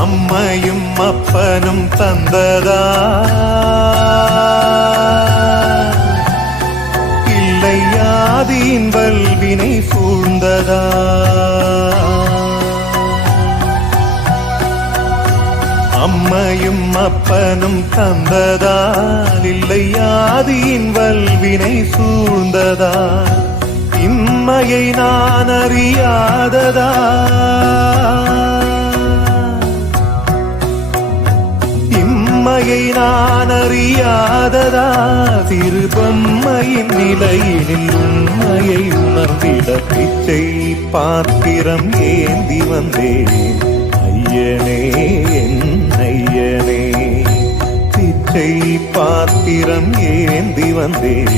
அம்மையும் அப்பனும் தந்ததா இல்லை ஆதியின் வல்வினை சூழ்ந்ததா அம்மையும் அப்பனும் தந்ததால் இல்லை ஆதியின் வல்வினை சூழ்ந்ததா இம்மையை நான் அறியாததா இம்மையை நான் அறியாததா திருபம்மையின் நிலையினில் உண்மையை உணர்ந்திட பிச்சை பாத்திரம் ஏந்தி வந்தேன் ஐயனே என் ஐயனே பிச்சை பாத்திரம் ஏந்தி வந்தேன்